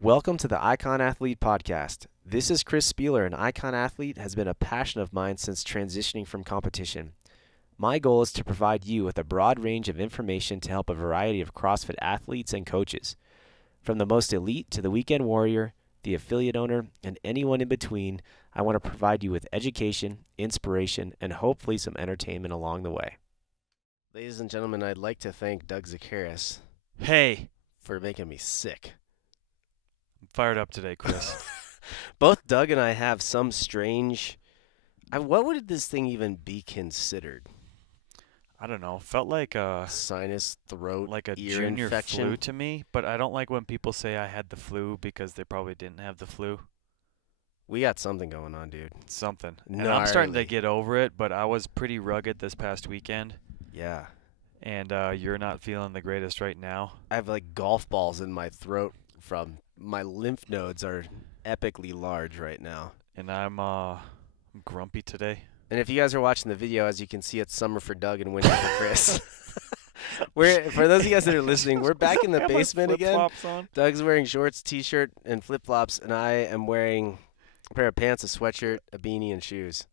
Welcome to the Icon Athlete Podcast. This is Chris Spieler, and Icon Athlete has been a passion of mine since transitioning from competition. My goal is to provide you with a broad range of information to help a variety of CrossFit athletes and coaches. From the most elite to the weekend warrior, the affiliate owner, and anyone in between, I want to provide you with education, inspiration, and hopefully some entertainment along the way. Ladies and gentlemen, I'd like to thank Doug Zacharis Hey, for making me sick. I'm fired up today, Chris. Both Doug and I have some strange... what would this thing even be considered? I don't know. Felt like a Sinus, throat, like a ear junior infection. flu to me, but I don't like when people say I had the flu because they probably didn't have the flu. We got something going on, dude. Something. And I'm starting to Gnarly. get over it, but I was pretty rugged this past weekend, Yeah. and you're not feeling the greatest right now. I have like golf balls in my throat from my lymph nodes are epically large right now. And I'm grumpy today. And if you guys are watching the video, as you can see, it's summer for Doug and winter for Chris. For those of you guys that are listening, we're back in the Got my basement again. flip-flops on. Doug's wearing shorts, t-shirt, and flip-flops, and I am wearing a pair of pants, a sweatshirt, a beanie, and shoes.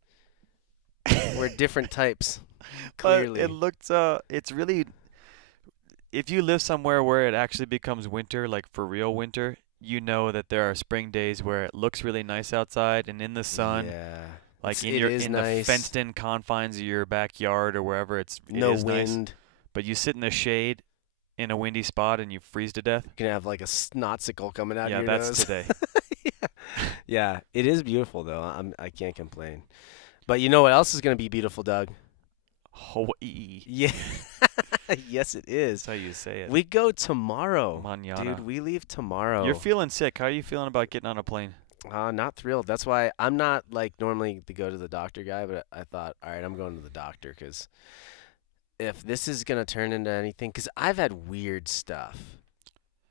We're different types, clearly. It looked, it's really, if you live somewhere where it actually becomes winter, like for real winter, you know that there are spring days where it looks really nice outside and in the sun. Yeah. Like It is the nice. fenced-in confines of your backyard or wherever it No is nice. wind. But you sit in the shade in a windy spot and you freeze to death. You can have like a snotsicle coming out Yeah, of your that's nose. today. Yeah, it is beautiful though. I can't complain. But you know what else is going to be beautiful, Doug? Hawaii. Yeah. Yes, it is. That's how you say it. We go tomorrow. Manana. Dude, we leave tomorrow. You're feeling sick. How are you feeling about getting on a plane? Not thrilled. That's why I'm not like normally the go to the doctor guy, but I thought, all right, I'm going to the doctor because if this is going to turn into anything, because I've had weird stuff.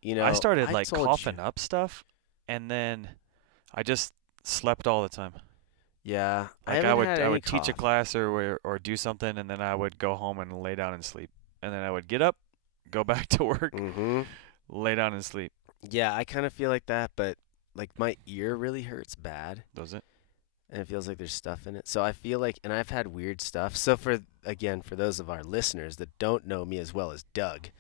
You know, I started like told coughing you. up stuff, and then I just slept all the time. Yeah, Like I would haven't had any teach a cough. class or do something, and then I would go home and lay down and sleep, and then I would get up, go back to work, Mm-hmm. lay down and sleep. Yeah, I kind of feel like that, but like my ear really hurts bad, Does it? and it feels like there's stuff in it. So I feel like, and I've had weird stuff. So for those of our listeners that don't know me as well as Doug,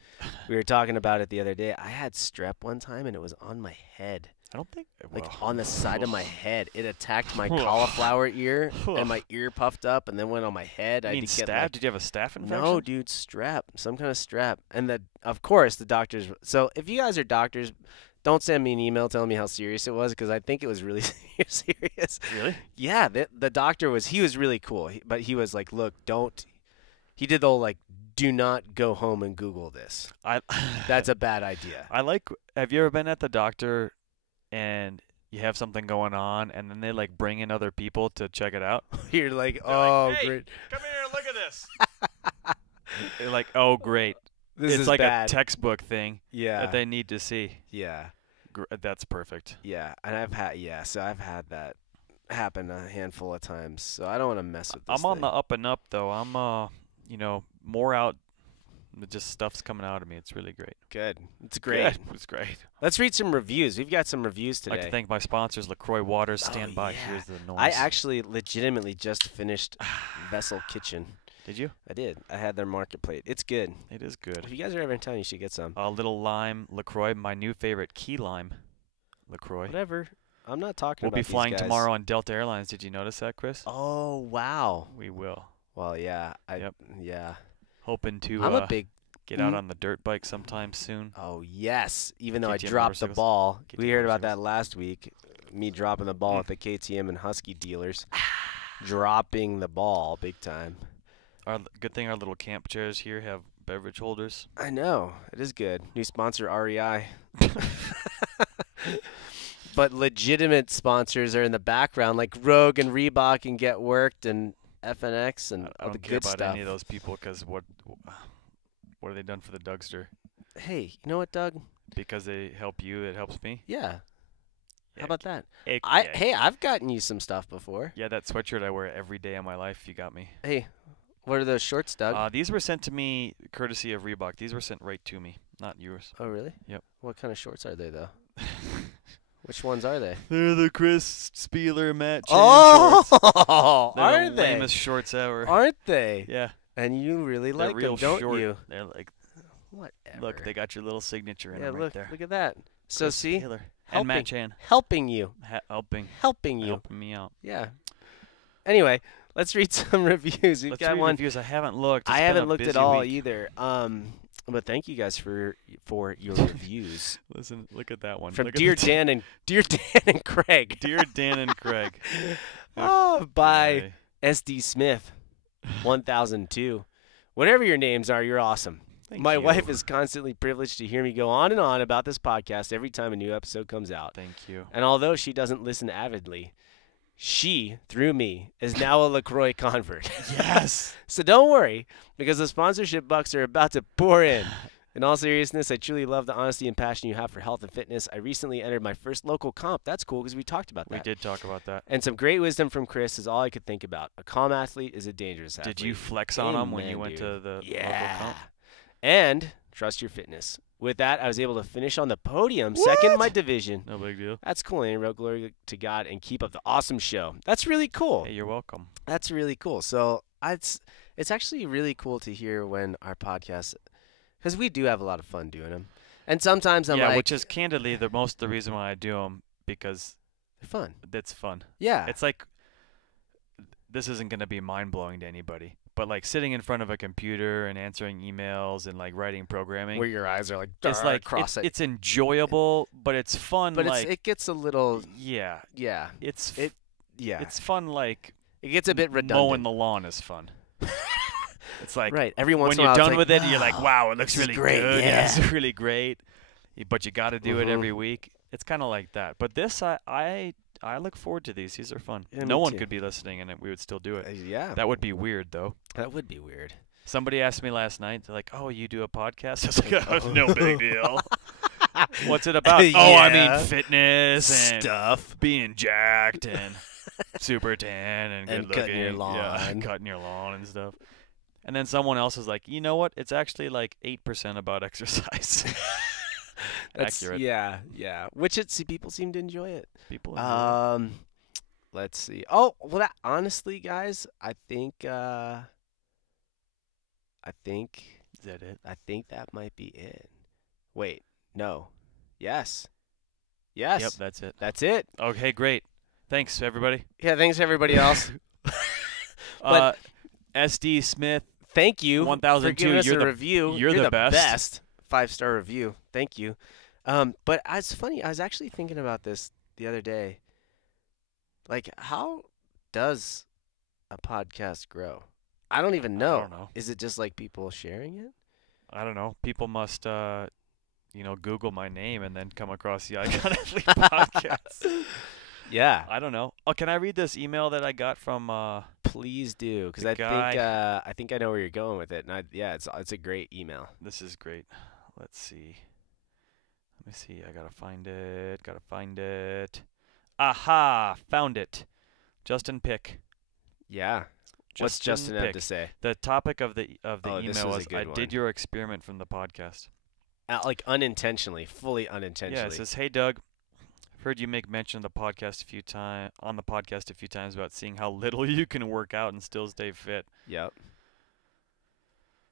we were talking about it the other day. I had strep one time, and it was on my head. I don't think. Like well, on the side of my head. It attacked my cauliflower ear, and my ear puffed up, and then went on my head. You I mean had to get staph? like, Did you have a staph infection? no, dude, strep, some kind of strep. And of course, the doctors. So if you guys are doctors, don't send me an email telling me how serious it was, because I think it was really serious. Really? Yeah, the doctor he was really cool, but he was like, look, don't. He did the whole like, do not go home and Google this. That's a bad idea. Have you ever been at the doctor and you have something going on, and then they like bring in other people to check it out? You're like, They're oh, like, hey, great. come here and look at this. They're like, oh, great. This It's is like bad. a textbook thing Yeah. that they need to see. Yeah. That's perfect. Yeah, and I've had that happen a handful of times. So I don't want to mess with this I'm on thing. the up and up though. I'm more out. Just stuff's coming out of me. It's really great. Good. It's great. Good. It's great. Let's read some reviews. We've got some reviews I'd like today. to thank my sponsors, LaCroix Waters. Stand by. yeah. Here's the noise. I actually legitimately just finished Vessel Kitchen. Did you? I did. I had their market plate. It's good. It is good. If you guys are ever in town, you should get some. A little lime LaCroix, my new favorite, key lime LaCroix. Whatever. I'm not talking We'll about be these flying guys. tomorrow on Delta Airlines. Did you notice that, Chris? Oh, wow. We will. Well, yeah. Yep. Yeah. Hoping to I'm a big... get out on the dirt bike sometime soon. Oh, yes. Even though I KTM dropped the motorcycles. ball. KTM We heard about that motorcycles. last week. Me dropping the ball at the KTM and Husky dealers. Dropping the ball big time. Good thing our little camp chairs here have beverage holders. I know. It is good. New sponsor, REI. But legitimate sponsors are in the background, like Rogue and Reebok and Get Worked and FNX and I all don't the care good about stuff. any of those people because what have they done for the Dougster? Hey, you know what, Doug? Because they help you, it helps me. Yeah. Yeah, How about that? okay. Hey, I've gotten you some stuff before. Yeah, that sweatshirt I wear every day of my life. You got me. Hey, what are those shorts, Doug? These were sent to me courtesy of Reebok. These were sent right to me, not yours. Oh, really? Yep. What kind of shorts are they, though? Which ones are they? They're the Chris Spieler, Matt Chan shorts. Oh, They're are the they? lamest shorts ever. Aren't they? Yeah. And you really They're like real them, don't short. you? They're like, Whatever. look, they got your little signature in yeah, them right look, there. look at that. So Chris see, Spieler. helping, And Matt Chan. helping you, Helping you. helping me out. Yeah. Anyway, let's read some reviews. We've Let's got read one. reviews. I haven't looked. I It's been haven't a looked at busy all week. either. But thank you guys for your reviews. Listen, look at that one. From Look at Dear the- Dan and Craig. Dear Dan and Craig. Oh, by Okay. SD Smith, 1002. Whatever your names are, you're awesome. Thank My you. wife is constantly privileged to hear me go on and on about this podcast every time a new episode comes out. Thank you. And although she doesn't listen avidly, she, through me, is now a LaCroix convert. Yes. So don't worry, because the sponsorship bucks are about to pour in. In all seriousness, I truly love the honesty and passion you have for health and fitness. I recently entered my first local comp. That's cool because we talked about that. We did talk about that. And some great wisdom from Chris is all I could think about. A calm athlete is a dangerous athlete. Did you flex on them when you Amen, went dude. to the local Yeah. comp? And trust your fitness. With that, I was able to finish on the podium, second in my division. No big deal. That's cool, and real glory to God, and keep up the awesome show. That's really cool. Hey, you're welcome. That's really cool. So it's actually really cool to hear when our podcasts, because we do have a lot of fun doing them. And sometimes I'm yeah, like, which is candidly the reason why I do them, because they're fun. that's fun. Yeah. It's like, this isn't going to be mind-blowing to anybody, but like sitting in front of a computer and answering emails and like writing programming, where your eyes are like, it's like cross it's enjoyable, but it's fun. But like, it gets a little, yeah, yeah. it's Yeah. it's fun. Like It gets a bit mowing redundant. the lawn is fun. It's like Right. Every once when in a while, you're it's done like, with it, you're like, wow, it looks this is really great, good. yeah. It's really great. But you got to do it Mhm. every week. It's kind of like that. But this, I look forward to these. These are fun. Yeah, No me one too. could be listening, and we would still do it. Yeah. That would be weird, though. That would be weird. Somebody asked me last night, they're like, "Oh, you do a podcast?" I was like, "Oh, no big deal." What's it about? Oh, I Yeah. mean fitness and Stuff. being jacked and super tan and good And cutting your looking. Yeah, lawn. cutting your lawn and stuff. And then someone else was like, "You know what? It's actually like 8% about exercise." That's, Accurate. Yeah, yeah. Which people seem to enjoy it. People enjoy it. Let's see. Oh, well, honestly, guys, I think Is that it? that might be it. Wait, no. Yes. Yes. Yep, that's it. That's it. Okay, great. Thanks, everybody. Yeah, thanks everybody else. But- SD Smith, Thank you 1002, for giving us you're a the- review. you're the best. 5-star review. Thank you. But it's funny. I was actually thinking about this the other day. Like, how does a podcast grow? I don't even know. I don't know. Is it just like people sharing it? I don't know. People must, Google my name and then come across the Icon Athlete podcast. Yeah. I don't know. Oh, can I read this email that I got from? Please do, because The I think I know where you're going with it. And it's a great email. This is great. Let's see. Let me see. I gotta find it. Gotta find it. Aha! Found it. Justin Pick. Yeah. What's Justin have Pick. to say? The topic of the Oh, this email was a was, good "I one. did your experiment from the podcast." Like unintentionally, fully unintentionally. Yeah, it says, "Hey Doug, I've heard you make mention of the podcast a few times about seeing how little you can work out and still stay fit. Yep.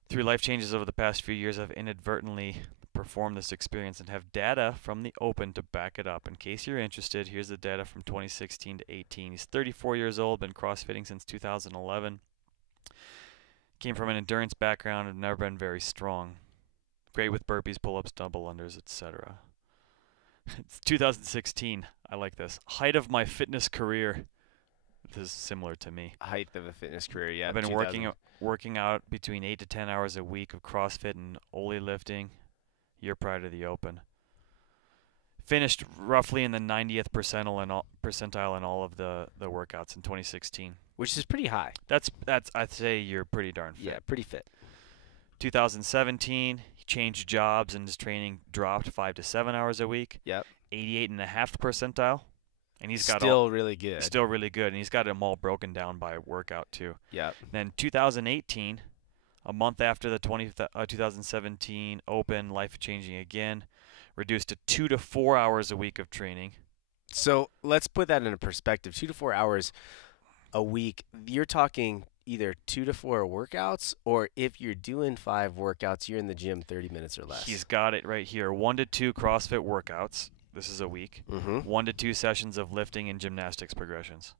Through life changes over the past few years, I've inadvertently performed this experience and have data from the Open to back it up. In case you're interested, here's the data from 2016 to 18. He's 34 years old, been CrossFitting since 2011. Came from an endurance background and never been very strong. Great with burpees, pull-ups, double unders, etc. It's 2016. I like this. Height of my fitness career. This is similar to me. Height of a fitness career. Yeah. I've been 2000. working out between 8 to 10 hours a week of CrossFit and Oli lifting. Year prior to the Open. Finished roughly in the 90th percentile in all of the workouts in 2016. Which is pretty high. That's I'd say you're pretty darn fit. Yeah, pretty fit. 2017, he changed jobs and his training dropped 5 to 7 hours a week. Yep. 88.5th percentile, and he's got still really good. still really good, and he's got them all broken down by workout too. Yep. Then 2018, a month after the 2017 Open, life changing again, reduced to 2 to 4 hours a week of training. So let's put that into perspective. 2 to 4 hours a week. You're talking either 2 to 4 workouts, or if you're doing 5 workouts, you're in the gym 30 minutes or less. He's got it right here. 1 to 2 CrossFit workouts. This is a week. Mm-hmm. 1 to 2 sessions of lifting and gymnastics progressions.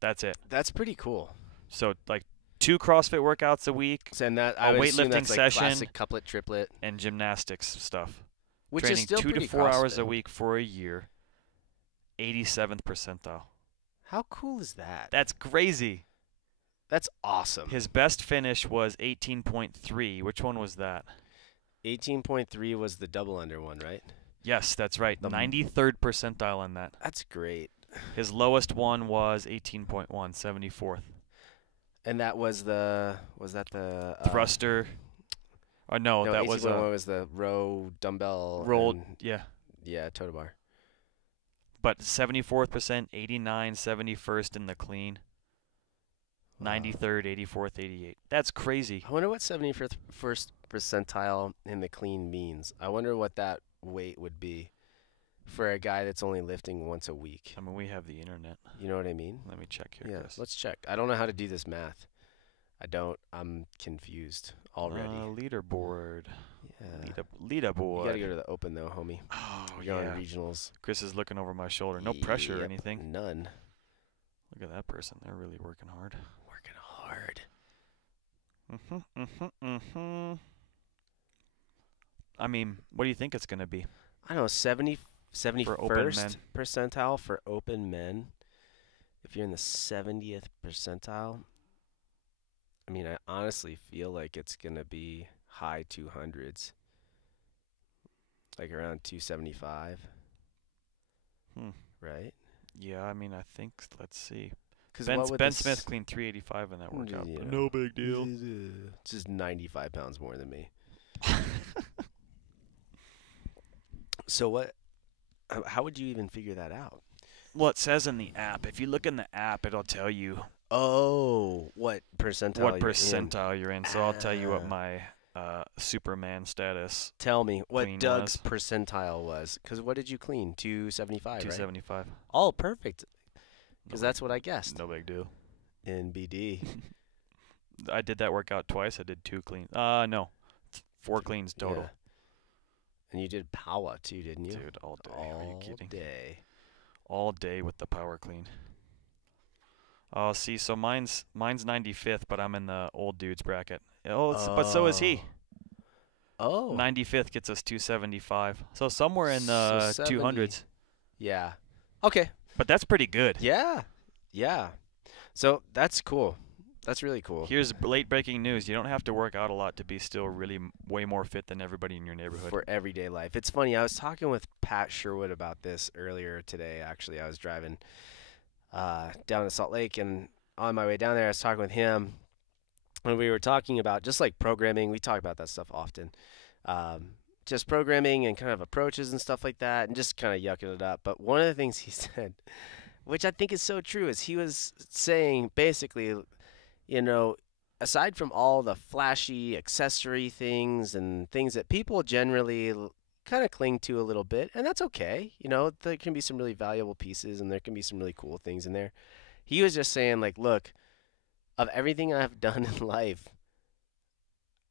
That's it. That's pretty cool. So like 2 CrossFit workouts a week. And that A I would assume weightlifting that's like session. classic couplet, triplet, And gymnastics stuff. which Training is still 2 pretty to 4 hours a CrossFit. week for a year. 87th percentile. How cool is that? That's crazy. That's awesome. His best finish was 18.3. Which one was that? 18.3 was the double under one, right? Yes, that's right. The 93rd percentile on that. That's great. His lowest one was 18.1, 74th. And that was the Thruster. Oh, no, that was one was the row dumbbell rolled. and, Yeah. total bar. But 74th%, 89, 71st in the clean. Wow. 93rd, 84th, 88. That's crazy. I wonder what 71st percentile in the clean means. I wonder what that weight would be for a guy that's only lifting once a week. I mean, we have the internet. You know what I mean? Let me check here, Yeah, Chris. let's check. I don't know how to do this math. I don't. I'm confused already. Leaderboard. Yeah. Leaderboard. You gotta go to the open though, homie. Oh, You're yeah. on regionals. Chris is looking over my shoulder. No pressure or Yep, anything. None. Look at that person. They're really working hard. Working hard. I mean, what do you think it's going to be? I don't know, 71st men. percentile for open men. If you're in the 70th percentile, I mean, I honestly feel like it's going to be high 200s. Like around 275. Right? Yeah, I mean, I think, let's see. Because Ben Smith cleaned 385 in that workout. you But know, no big deal. It's just 95 pounds more than me. So how would you even figure that out? Well, it says in the app. If you look in the app, it'll tell you What percentile you're in. So I'll tell you what Ah. my Superman status. Tell me what clean Doug's was. percentile was. Because what did you clean? 275, right? 275. Oh, perfect. Because No that's what I guessed. No big deal. In BD. I did that workout twice. I did 2 cleans. No. 4 cleans total. Yeah. And you did power too, didn't you? Dude, all day. Are you kidding? Day. All day with the power clean. Oh, see, so mine's 95th, but I'm in the old dudes bracket. But so is he. Oh. 95th gets us 275. So somewhere in So the 70. 200s. Yeah. Okay. But that's pretty good. Yeah. Yeah. So that's cool. That's really cool. Here's late breaking news. You don't have to work out a lot to be still really way more fit than everybody in your neighborhood. For everyday life. It's funny. I was talking with Pat Sherwood about this earlier today. Actually, I was driving down to Salt Lake, and on my way down there, I was talking with him, and we were talking about just like programming. We talk about that stuff often. Just programming and kind of approaches and stuff like that, and just kind of yucking it up. But one of the things he said, which I think is so true, is he was saying basically, you know, aside from all the flashy accessory things and things that people generally kind of cling to a little bit, and that's okay. You know, there can be some really valuable pieces and there can be some really cool things in there. He was just saying, like, look, of everything I've done in life,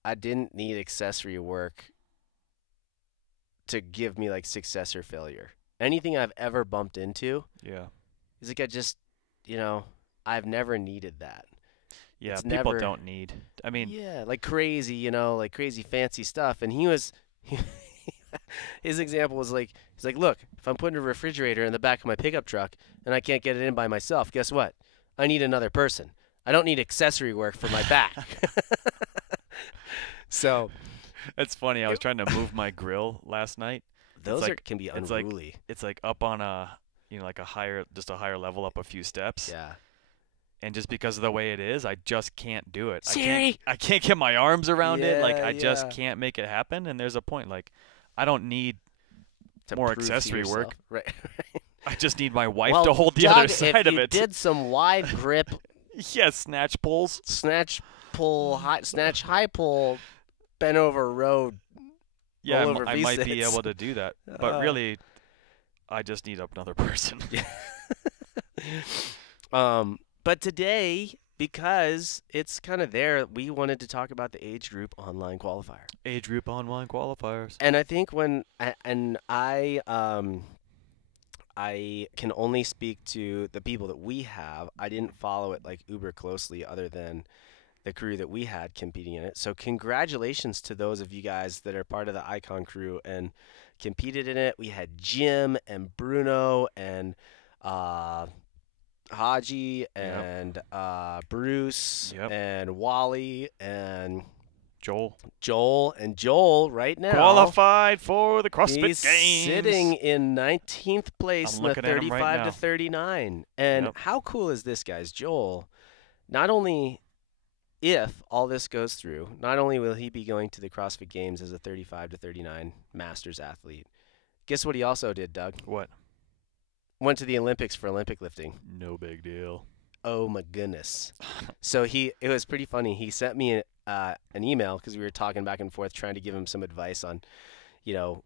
I didn't need accessory work to give me like success or failure. Anything I've ever bumped into, Yeah. is like I just, you know, I've never needed that. Yeah, It's people never- don't need. I mean, Yeah, like crazy, you know, like crazy fancy stuff. And he was, his example was like, he's like, look, if I'm putting a refrigerator in the back of my pickup truck and I can't get it in by myself, guess what? I need another person. I don't need accessory work for my back. So it's funny. I was trying to move my grill last night. those like- can be it's like- unruly. It's like up on like a higher level up a few steps. Yeah. And just because of the way it is, I just can't do it. Siri! I can't get my arms around it. Like Yeah, I just yeah. can't make it happen. And there's a point. Like I don't need. To More prove to accessory yourself. work. Right. I just need my wife Well, to hold the Doug, other side if of you it. did some wide grip Yeah, snatch pulls. snatch high pull, bent over road. Yeah, Roll over I might be V-sits. able to do that. But really, I just need another person. Yeah. But today, because it's kind of there, we wanted to talk about the age group online qualifier. Age group online qualifiers. And I think I can only speak to the people that we have. I didn't follow it like uber closely other than the crew that we had competing in it. So congratulations to those of you guys that are part of the Icon crew and competed in it. We had Jim and Bruno and Haji and Bruce and Wally and Joel right now qualified for the CrossFit he's Games. sitting in 19th place in the 35 to 39. And how cool is this, guys? Joel, not only if all this goes through, not only will he be going to the CrossFit Games as a 35 to 39 Masters athlete, guess what he also did, Doug? What? Went to the Olympics for Olympic lifting. No big deal. Oh my goodness. So it was pretty funny. He sent me an email because we were talking back and forth trying to give him some advice on,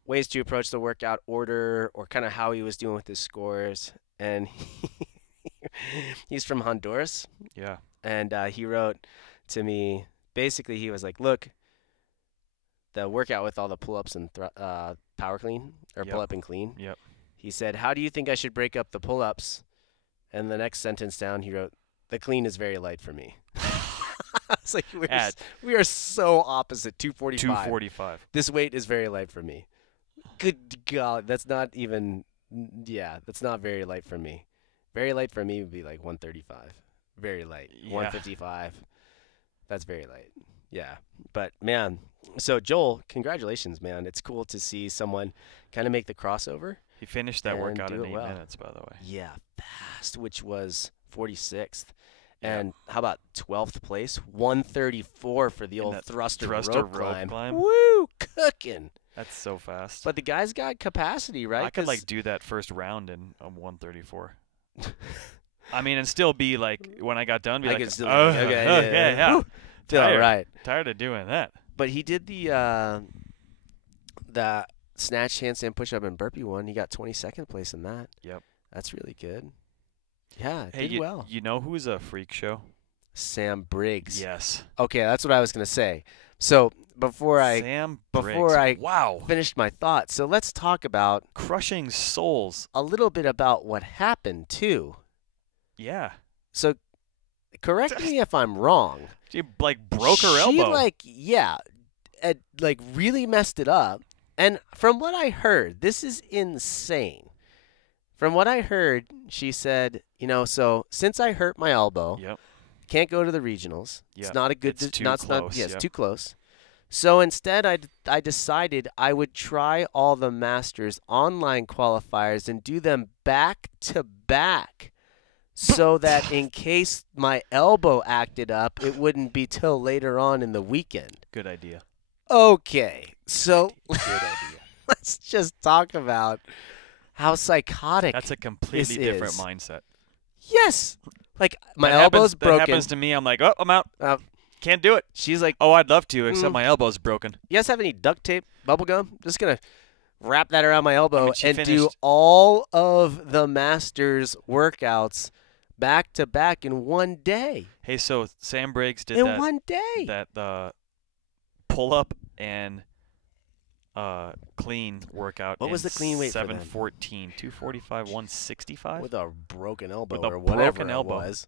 ways to approach the workout order or kind of how he was doing with his scores. And he's from Honduras. Yeah. And he wrote to me, basically he was like, look, the workout with all the pull-ups and power clean or pull-up and clean. Yep. He said, how do you think I should break up the pull-ups? And the next sentence down, he wrote, the clean is very light for me. I was like, we are so opposite, 245. 245. This weight is very light for me. Good God, that's not even, that's not very light for me. Very light for me would be like 135. Very light. Yeah. 155. That's very light. Yeah. But, man, so Joel, congratulations, man. It's cool to see someone kind of make the crossover. He finished that workout in 8 minutes, by the way. Yeah, fast, which was 46th. And how about 12th place? 134 for the old thruster rope climb. Woo, cooking. That's so fast. But the guy's got capacity, right? I could do that first round in 134. I mean, and still be like, when I got done, be okay, yeah. Feel all right. Tired of doing that. But he did the snatch, handstand, push-up, and burpee one. He got 22nd place in that. Yep. That's really good. Yeah, hey, did well. You know who's a freak show? Sam Briggs. Yes. Okay, that's what I was going to say. So before I finished my thought, so let's talk about crushing souls. A little bit about what happened too. Yeah. So correct me if I'm wrong. She broke her elbow. She really messed it up. And from what I heard, this is insane. From what I heard, she said, so since I hurt my elbow, can't go to the regionals. It's not a good. It's too close. It's too close. So instead, I decided I would try all the Masters online qualifiers and do them back to back, so that in case my elbow acted up, it wouldn't be till later on in the weekend. Good idea. Okay, so good idea. Let's just talk about how psychotic. That's a completely different mindset. Yes, my elbow's broken. That happens to me. I'm like, oh, I'm out. Can't do it. She's like, oh, I'd love to, except my elbow's broken. You guys have any duct tape, bubble gum? Just gonna wrap that around my elbow and do all of the Masters workouts back to back in one day. Hey, so Sam Briggs did in one day. That pull up and clean workout. What was the clean weight? 714, 245, 165 with a broken elbow or whatever it was.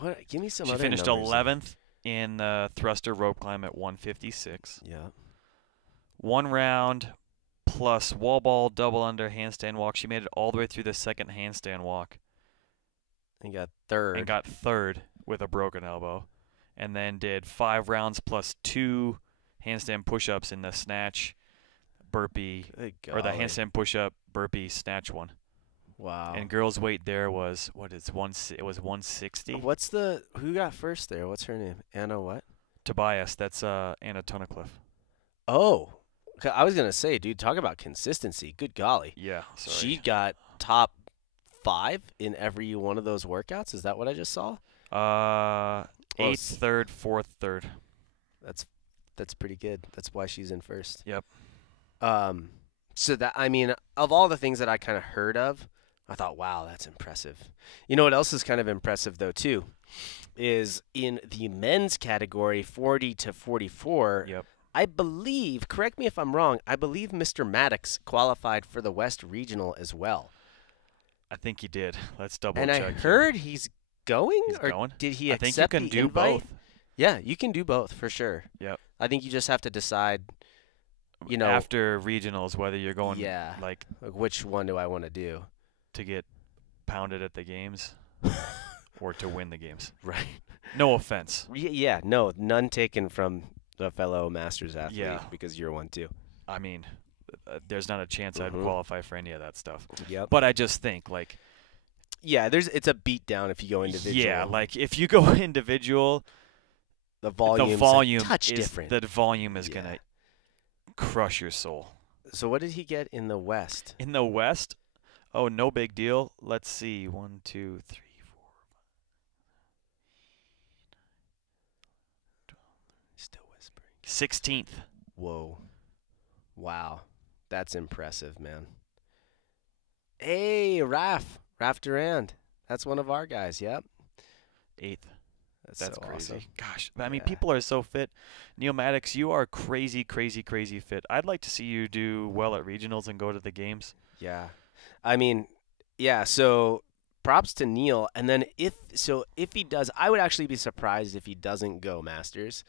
What? Give me some. She other finished numbers. 11th in the thruster rope climb at 156. Yeah. 1 round plus wall ball, double under, handstand walk. She made it all the way through the second handstand walk. And got third with a broken elbow. And then did 5 rounds plus 2 handstand push-ups in the snatch, burpee, or the handstand push-up, burpee, snatch one. Wow. And girls' weight there was, it was 160. Who got first there? What's her name? Anna what? Tobias. That's Anna Tunnicliffe. Oh. I was going to say, dude, talk about consistency. Good golly. Yeah, sorry. She got top 5 in every one of those workouts. Is that what I just saw? 8th, 3rd, 4th, 3rd. That's pretty good. That's why she's in first. Yep. So that, I mean, of all the things that I kind of heard of, I thought, wow, that's impressive. You know what else is kind of impressive though too, is in the men's category, 40 to 44. Yep. I believe, correct me if I'm wrong, I believe Mr. Maddox qualified for the West Regional as well. I think he did. Let's double And check. I heard he's going, He's or going? did he I think accept you can the do invite? both. Yeah, you can do both for sure. Yep. I think you just have to decide, you know, After regionals, whether you're going yeah, like which one do I want to do? to get pounded at the games or to win the games. Right. No offense. Yeah, no, none taken from a fellow Masters athlete Yeah. because you're one too. I mean, there's not a chance I'd Mhm. qualify for any of that stuff. Yep. But I just think like, Yeah, it's a beat down if you go individual. yeah, like if you go individual, the volume volume touch is different. the volume is Yeah. gonna crush your soul. So what did he get in the West? In the West, oh, no big deal. Let's see. 1, 2, 3, 4. Still whispering. 16th. Whoa. Wow. That's impressive, man. Hey, Raf Durand. That's one of our guys, yep. 8th. That's That's so crazy. awesome. Gosh, I mean, Yeah. people are so fit. Neil Maddox, you are crazy, crazy, crazy fit. I'd like to see you do well at regionals and go to the games. Yeah. I mean, yeah, so props to Neil. And then if he does, I would actually be surprised if he doesn't go Masters.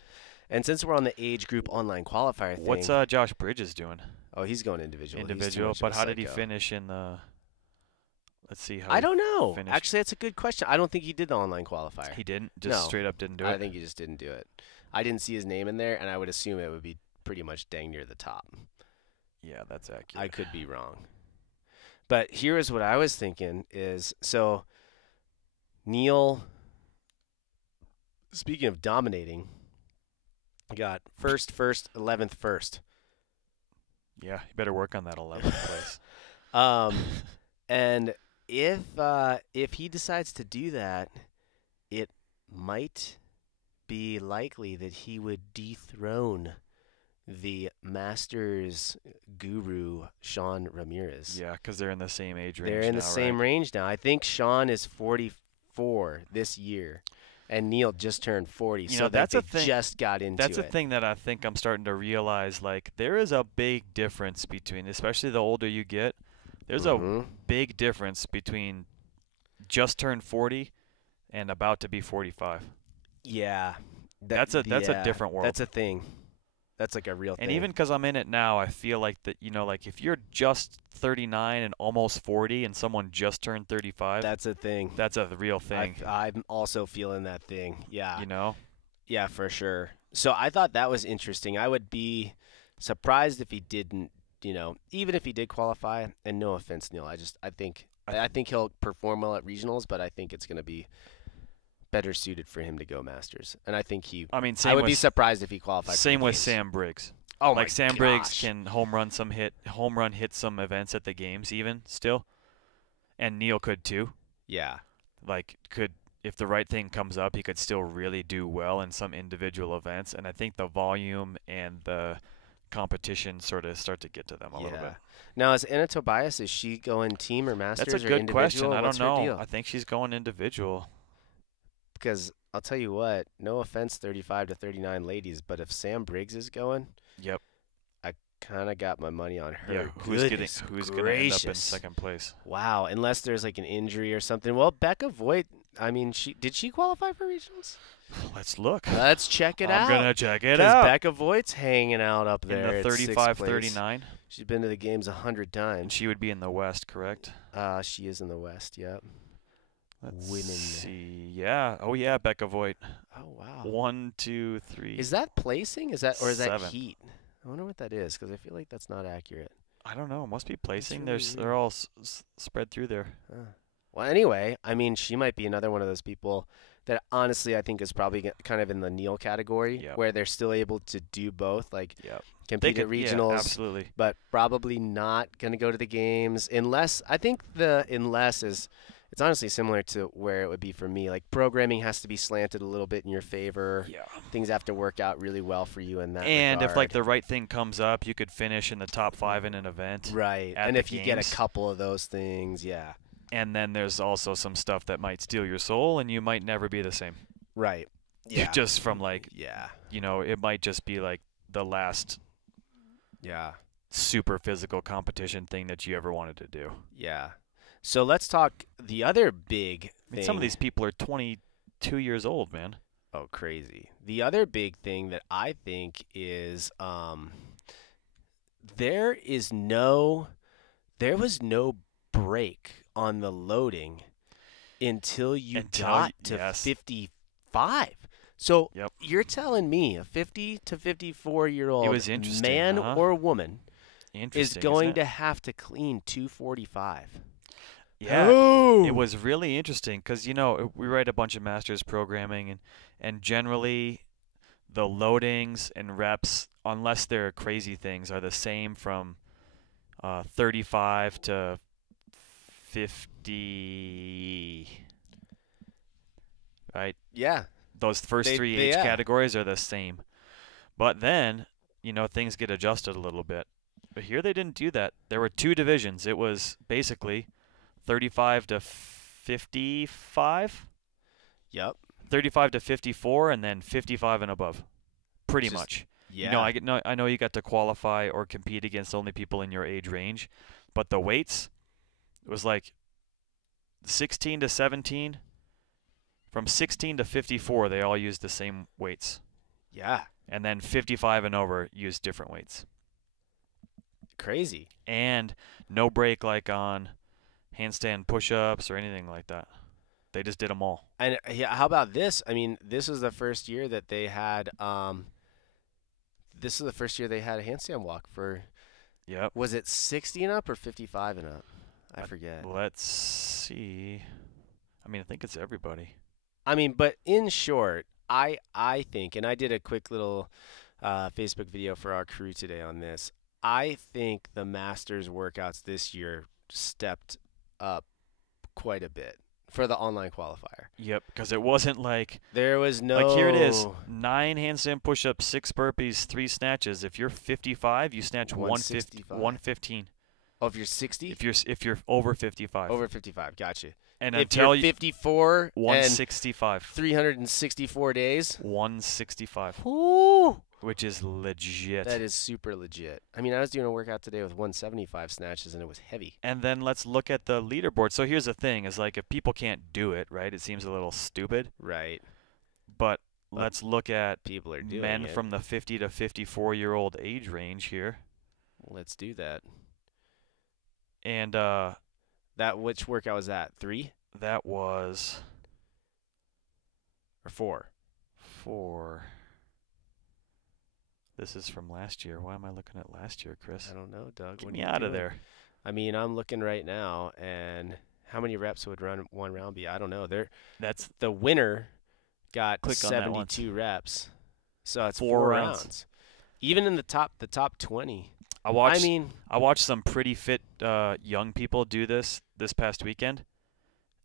And since we're on the age group online qualifier thing. What's Josh Bridges doing? Oh, he's going individual. He's too Individual, much of but a how did he psycho. finish in the? Let's see how. I don't know. finished. Actually, that's a good question. I don't think he did the online qualifier. He didn't. Just No. straight up didn't do it. I think he just didn't do it. I didn't see his name in there, and I would assume it would be pretty much dang near the top. Yeah, that's accurate. I could be wrong. But here is what I was thinking is, so Neil, speaking of dominating, got first, 11th, first. Yeah, you better work on that 11th place. And if he decides to do that, it might be likely that he would dethrone the Masters guru Sean Ramirez. Yeah, because they're in the same age range. They're in the now, same right? range now. I think Sean is 44 this year, and Neil just turned 40. You so know, that's they a thing. just got into That's it. a thing that I think I'm starting to realize. Like, there is a big difference between, especially the older you get, there's a big difference between just turned 40 and about to be 45. Yeah. That's a different world. That's a thing. That's like a real thing. And even because I'm in it now, I feel like that, you know, like if you're just 39 and almost 40 and someone just turned 35, that's a thing. that's a real thing. I'm also feeling that thing. Yeah. You know? Yeah, for sure. So I thought that was interesting. I would be surprised if he didn't, you know, even if he did qualify. And no offense, Neil. I think he'll perform well at regionals, but I think it's going to be better suited for him to go Masters. And I think I mean, I would be surprised if he qualified. Same for the with games. Sam Briggs. Oh like my Sam gosh. Briggs can home run hit some events at the games even still, and Neil could too. Yeah. Like if the right thing comes up, he could still really do well in some individual events. And I think the volume and the competition sort of start to get to them a little bit. Now, is Anna Tobias, is she going team or Masters? That's a or good question. individual? I What's don't her know. deal? I think she's going individual. Because I'll tell you what, no offense, 35 to 39 ladies, but if Sam Briggs is going, Yep. I kind of got my money on her. Yeah. Who's going to end up in second place? Wow, unless there's like an injury or something. Well, Becca Voigt, I mean, did she qualify for regionals? Let's look. Let's check it out. I'm gonna check it Because out. Becca Voigt's hanging out up there in the at sixth 35, place. 39. She's been to the games 100 And times. she would be in the West, correct? She is in the West, yep. Let's Women. see. Yeah. Oh, yeah, Becca Voigt. Oh, wow. 1, 2, 3. Is that placing? Or is that Seventh. heat? I wonder what that is, because I feel like that's not accurate. I don't know. Must be placing. really They're all spread through there. Well, anyway, I mean, she might be another one of those people that honestly I think is probably kind of in the Neil category, Yep. where they're still able to do both, like Yep. compete at regionals, Yeah, absolutely. but probably not going to go to the games unless, I think it's it's honestly similar to where it would be for me. Like programming has to be slanted a little bit in your favor. Yeah. Things have to work out really well for you in that And if like regard. the right thing comes up, you could finish in the top 5 in an event. Right. At And the if you get games. a couple of those things, yeah. And then there's also some stuff that might steal your soul, and you might never be the same. Right. Yeah. Just from like, Yeah. it might just be like the last Yeah. super physical competition thing that you ever wanted to do. Yeah. So let's talk the other big I mean, thing. some of these people are 22 years old, man. Oh, crazy. The other big thing that I think is there was no break on the loading until you got to yes. 55. So Yep. you're telling me a 50 to 54-year-old It was interesting, man huh? or woman is Interesting, going isn't it? to have to clean 245. Yeah, Oh! it was really interesting because, we write a bunch of master's programming, and generally the loadings and reps, unless they're crazy things, are the same from 35 to 50, right? Yeah. Those first three age yeah. categories are the same. But then, things get adjusted a little bit. But here they didn't do that. There were 2 divisions. It was basically 35 to 55, Yep. 35 to 54, and then 55 and above. Pretty Just- much. Yeah. I know you got to qualify or compete against only people in your age range, but the weights, it was like 16 to 17. From 16 to 54, they all used the same weights. Yeah. And then 55 and over used different weights. Crazy. And no break like on handstand push-ups or anything like that. They just did them all. And yeah, how about this? I mean, this is the first year that they had a handstand walk for. Yep. Was it 60 and up or 55 and up? I forget. Let's see. I mean, I think it's everybody. I mean, but in short, I think, and I did a quick little Facebook video for our crew today on this. I think the Masters workouts this year stepped up quite a bit for the online qualifier. Yep, because it wasn't like There was no. like here it is: 9 handstand push-ups, 6 burpees, 3 snatches. If you're 55, you snatch 165. 115. Oh, if you're 60? If you're over 55. Over 55, gotcha. And if until you're 54 and 165. 364 days, 165, whoo, which is legit. that is super legit. I mean, I was doing a workout today with 175 snatches, and it was heavy. And then let's look at the leaderboard. So here's the thing: is like if people can't do it, right? It seems a little stupid. Right. But Well, let's look at People are doing men it. from the 50 to 54-year-old age range here. Let's do that. And Which workout was that? 3 that was or 4? 4. This is from last year. Why am I looking at last year, Chris? I don't know, Doug. Get What me are you out of doing? there. I mean, I'm looking right now, and how many reps would run one round be? I don't know. That's The winner got Click on that once. 72 reps, so it's 4 4 rounds. rounds. Even in the top 20. I watched. I mean, I watched some pretty fit young people do this past weekend,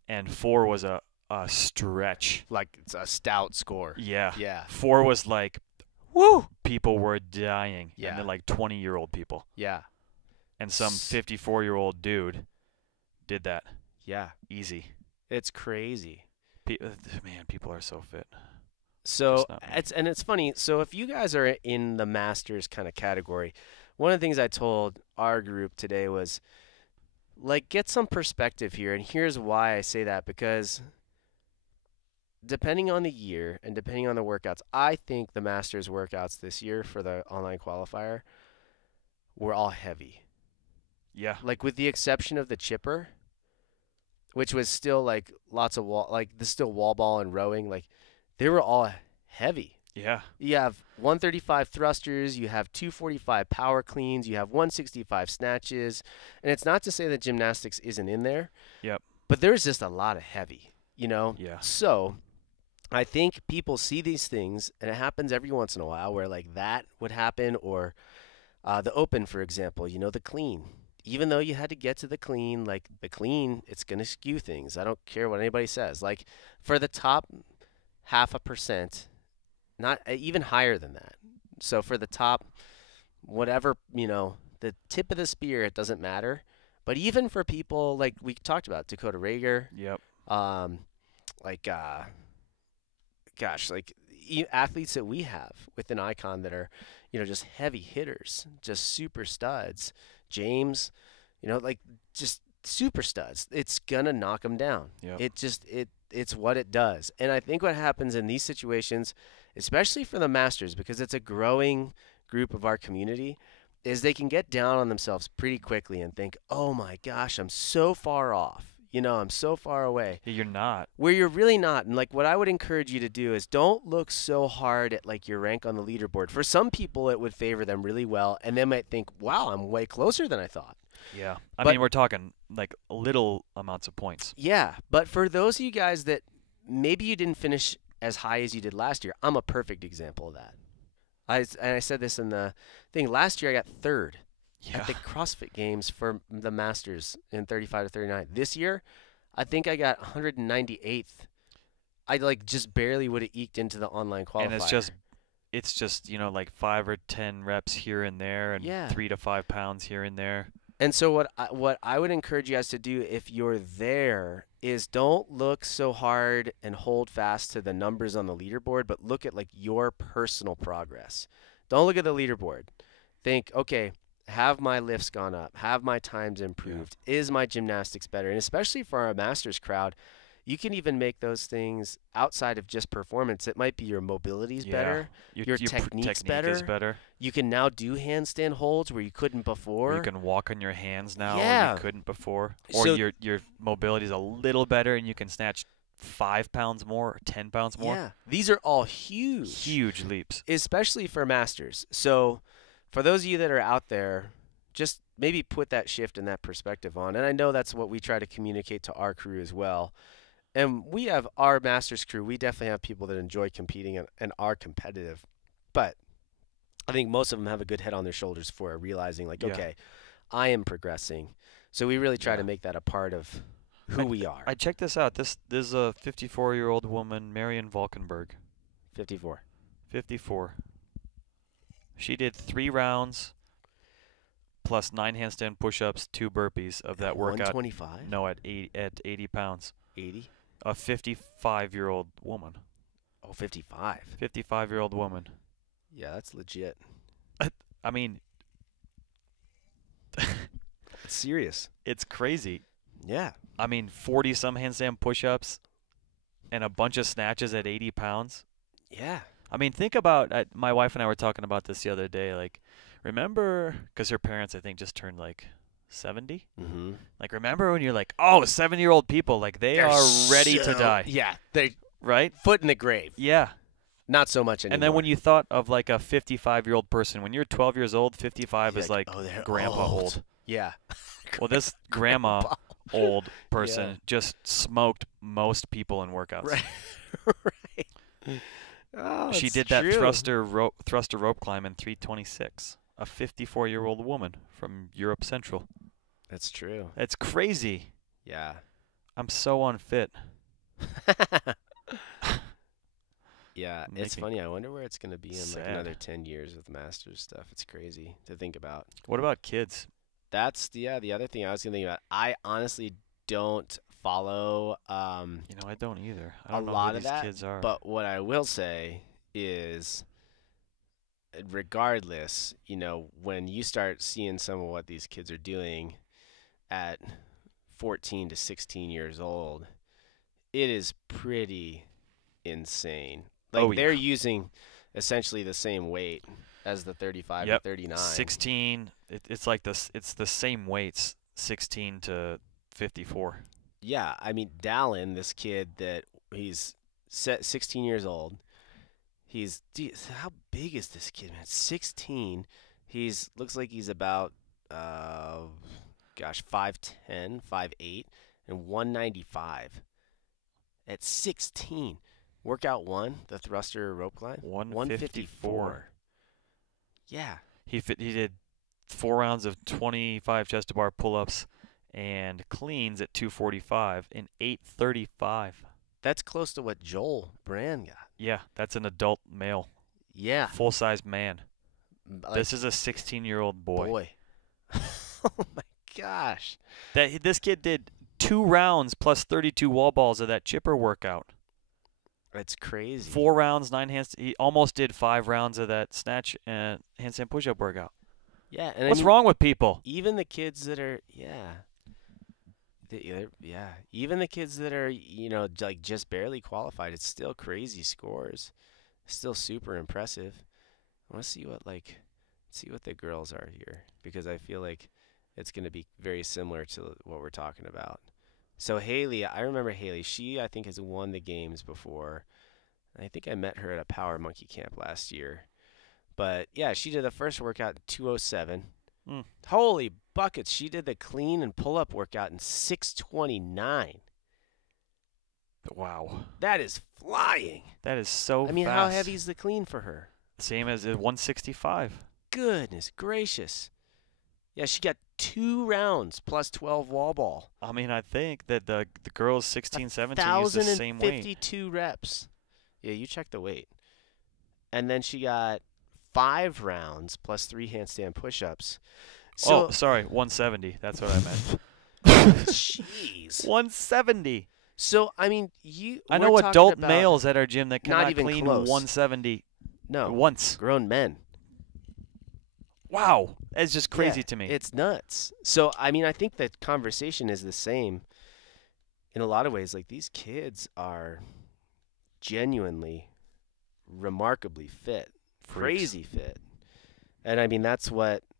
and 4 was a stretch. like it's a stout score. Yeah. Yeah. 4 was like, woo! People were dying. Yeah. And they're like 20-year-old people. Yeah. And some 54-year-old dude did that Yeah. easy. It's crazy. Man, people are so fit. So Just not me. it's funny. So if you guys are in the Masters kind of category, one of the things I told our group today was like get some perspective here, and here's why I say that, because depending on the year and depending on the workouts, I think the Masters workouts this year for the online qualifier were all heavy. Yeah. Like with the exception of the chipper, which was still like lots of wall ball and rowing, like they were all heavy. Yeah. You have 135 thrusters, you have 245 power cleans, you have 165 snatches, and it's not to say that gymnastics isn't in there. Yep. But there's just a lot of heavy, you know? Yeah. So I think people see these things, and it happens every once in a while where like that would happen, or the open, for example, the clean. even though you had to get to the clean, like the clean, it's going to skew things. I don't care what anybody says. Like for the top 0.5%, not even higher than that. So for the top, whatever, the tip of the spear, it doesn't matter. But even for people like we talked about, Dakota Rager, Yep. um, like, gosh, like athletes that we have with an icon that are, just heavy hitters, just super studs. James, like just super studs. It's gonna knock them down. Yep. It's what it does. And I think what happens in these situations, especially for the Masters, because it's a growing group of our community, is they can get down on themselves pretty quickly and think, "Oh my gosh, I'm so far off. I'm so far away." You're not. Where you're really not. And like what I would encourage you to do is don't look so hard at like your rank on the leaderboard. For some people it would favor them really well and they might think, "Wow, I'm way closer than I thought." Yeah. I But mean, we're talking like little amounts of points. yeah, but for those of you guys that maybe you didn't finish as high as you did last year, I'm a perfect example of that. I said this in the thing. Last year I got third at the CrossFit Games for the Masters in 35 to 39. This year, I think I got 198th. I like just barely would have eked into the online qualifier. And it's just like 5 or 10 reps here and there, and 3 to 5 pounds here and there. And so what I would encourage you guys to do if you're there is don't look so hard and hold fast to the numbers on the leaderboard, but look at like your personal progress. Don't look at the leaderboard. Think, okay, have my lifts gone up? Have my times improved? Yeah. Is my gymnastics better? And especially for our Masters crowd, you can even make those things outside of just performance. It might be your mobility's better, your technique's better. Is better. You can now do handstand holds where you couldn't before. You can walk on your hands now where you couldn't before. Or so your mobility's a little better and you can snatch 5 pounds more or 10 pounds more. Yeah. These are all huge. Huge leaps. Especially for Masters. So for those of you that are out there, just maybe put that shift and that perspective on. And I know that's what we try to communicate to our crew as well. And we have our Masters crew. We definitely have people that enjoy competing and are competitive. But I think most of them have a good head on their shoulders for realizing, like, okay, I am progressing. So we really try to make that a part of who we are. I checked this out. This is a 54-year-old woman, Marion Valkenburg. 54. 54. She did 3 rounds plus 9 handstand push-ups, 2 burpees of that workout. 125? No, at 80 pounds. 80? A 55-year-old woman. Oh, 55. 55-year-old woman. Yeah, that's legit. I mean, it's serious. It's crazy. Yeah. I mean, 40-some handstand push-ups and a bunch of snatches at 80 pounds. Yeah. I mean, think about my wife and I were talking about this the other day. Like, remember, because her parents, I think, just turned like 70. Mm-hmm. Like, remember when you're like, oh, 70-year-old people, like they're ready to die. Yeah. They're right? Foot in the grave. Yeah. Not so much anymore. And then when you thought of like a 55-year-old person, when you're 12 years old, 55 is like grandpa old. Yeah. Well, this grandma old person just smoked most people in workouts. Right. Right. Oh, she did true. That thruster rope climb in 326. A 54-year-old woman from Europe Central. That's true. It's crazy. Yeah. I'm so unfit. Yeah, it's funny. I wonder where it's going to be in like another 10 years with Masters stuff. It's crazy to think about. What about kids? That's the other thing I was going to think about. I honestly don't follow I don't either. I don't know lot who of these that, kids are. But what I will say is regardless, when you start seeing some of what these kids are doing at 14 to 16 years old, it is pretty insane. Like they're using essentially the same weight as the 35 to 39. 16. It's like this. It's the same weights, 16 to 54. Yeah, I mean Dallin, this kid that he's 16 years old. How big is this kid, man? 16. Looks like he's about 5'10", 5'8", and 195 at 16. Workout 1, the thruster rope climb, 154. Yeah. He did 4 rounds of 25 chest to bar pull-ups and cleans at 245 in 835. That's close to what Joel Brand got. Yeah, that's an adult male, Yeah. full-size man. Like, This is a 16-year-old boy. Oh my gosh. This kid did 2 rounds plus 32 wall balls of that chipper workout. That's crazy. 4 rounds, 9 hands. He almost did 5 rounds of that snatch and handstand push-up workout. Yeah. And What's wrong with people? Even the kids that are, even the kids that are, like just barely qualified, it's still crazy scores. Still super impressive. I want to see what the girls are here, because I feel like it's going to be very similar to what we're talking about. So Haley, I remember Haley. She, I think, has won the games before. I think I met her at a Power Monkey camp last year. But yeah, she did the first workout in 207. Holy buckets! She did the clean and pull-up workout in 629. Wow. That is flying. That is so I mean, fast. how heavy is the clean for her? Same as 165. Goodness gracious. Yeah, she got 2 rounds plus 12 wall ball. I mean, I think that the girls 16, 17 use the same weight. 1,052 reps. Yeah, you check the weight. And then she got 5 rounds plus 3 handstand push-ups. So, oh, sorry, 170. That's what I meant. Jeez. 170. So, I mean, I know adult males at our gym that cannot even clean close. 170 No, once. grown men. Wow. That's just crazy to me. It's nuts. So, I mean, I think the conversation is the same in a lot of ways. Like, these kids are genuinely remarkably fit, crazy fit. And, I mean, that's what –